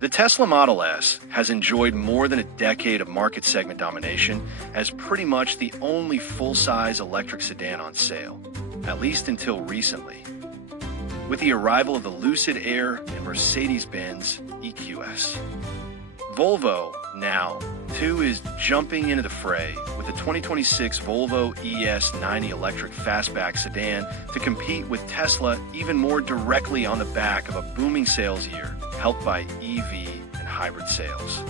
The Tesla Model S has enjoyed more than a decade of market segment domination as pretty much the only full-size electric sedan on sale, at least until recently. With the arrival of the Lucid Air and Mercedes-Benz EQS. Volvo, now, too, is jumping into the fray with the 2026 Volvo ES90 electric Fastback sedan to compete with Tesla even more directly on the back of a booming sales year, helped by EV and hybrid sales.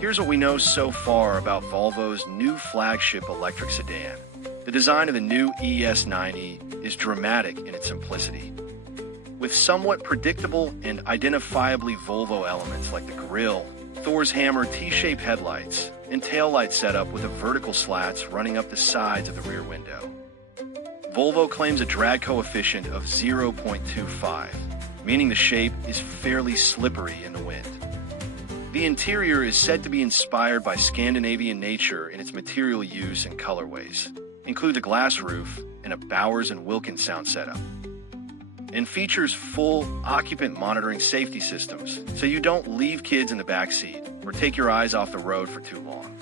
Here's what we know so far about Volvo's new flagship electric sedan. The design of the new ES90 is dramatic in its simplicity. With somewhat predictable and identifiably Volvo elements like the grille, Thor's hammer T-shaped headlights, and taillight setup with the vertical slats running up the sides of the rear window. Volvo claims a drag coefficient of 0.25, meaning the shape is fairly slippery in the wind. The interior is said to be inspired by Scandinavian nature in its material use and colorways, include a glass roof and a Bowers & Wilkins sound setup, and features full occupant monitoring safety systems, so you don't leave kids in the back seat or take your eyes off the road for too long.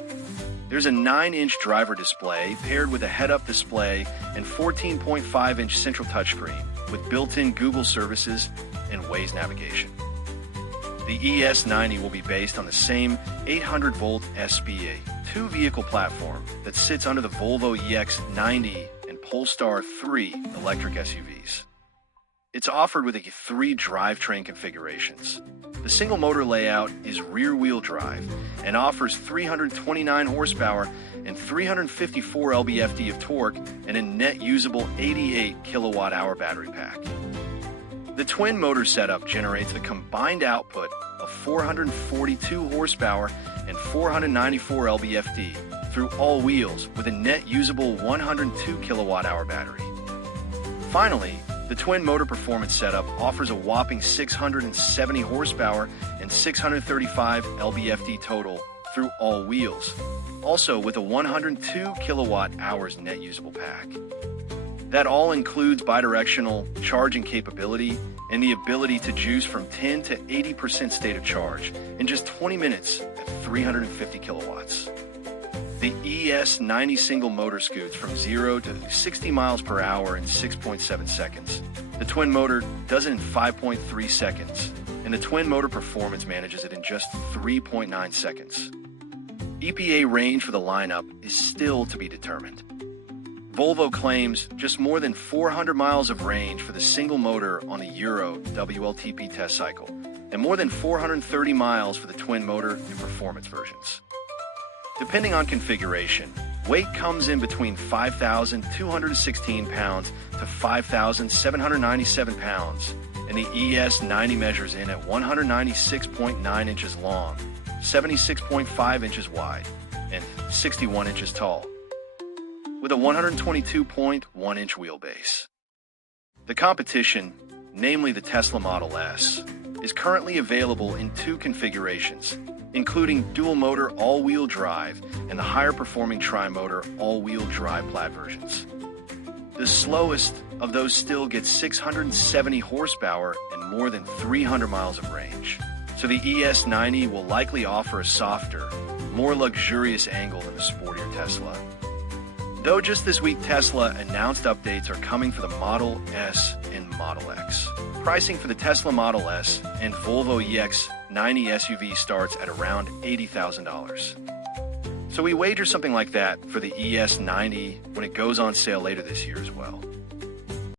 There's a 9-inch driver display paired with a head-up display and 14.5-inch central touchscreen with built-in Google services and Waze navigation. The ES90 will be based on the same 800-volt SPA 2-vehicle platform that sits under the Volvo EX90 and Polestar 3 electric SUVs. It's offered with 3 drivetrain configurations. The single motor layout is rear-wheel drive and offers 329 horsepower and 354 lb-ft of torque and a net usable 88 kilowatt-hour battery pack. The twin motor setup generates the combined output of 442 horsepower and 494 lb-ft through all wheels with a net usable 102 kilowatt-hour battery. Finally, the twin motor performance setup offers a whopping 670 horsepower and 635 lb-ft total through all wheels, also with a 102 kilowatt-hours net usable pack. That all includes bidirectional charging capability and the ability to juice from 10 to 80% state of charge in just 20 minutes at 350 kilowatts. The ES90 single motor scoots from 0 to 60 miles per hour in 6.7 seconds. The twin motor does it in 5.3 seconds, and the twin motor performance manages it in just 3.9 seconds. EPA range for the lineup is still to be determined. Volvo claims just more than 400 miles of range for the single motor on the Euro WLTP test cycle, and more than 430 miles for the twin motor and performance versions. Depending on configuration, weight comes in between 5,216 pounds to 5,797 pounds, and the ES90 measures in at 196.9 inches long, 76.5 inches wide, and 61 inches tall, with a 122.1-inch wheelbase. The competition, namely the Tesla Model S, is currently available in 2 configurations, including dual-motor all-wheel drive and the higher-performing tri-motor all-wheel drive Plaid versions. The slowest of those still gets 670 horsepower and more than 300 miles of range, so the ES90 will likely offer a softer, more luxurious angle than the sportier Tesla. Though just this week Tesla announced updates are coming for the Model S and Model X. Pricing for the Tesla Model S and Volvo EX90 SUV starts at around $80,000. So we wager something like that for the ES90 when it goes on sale later this year as well.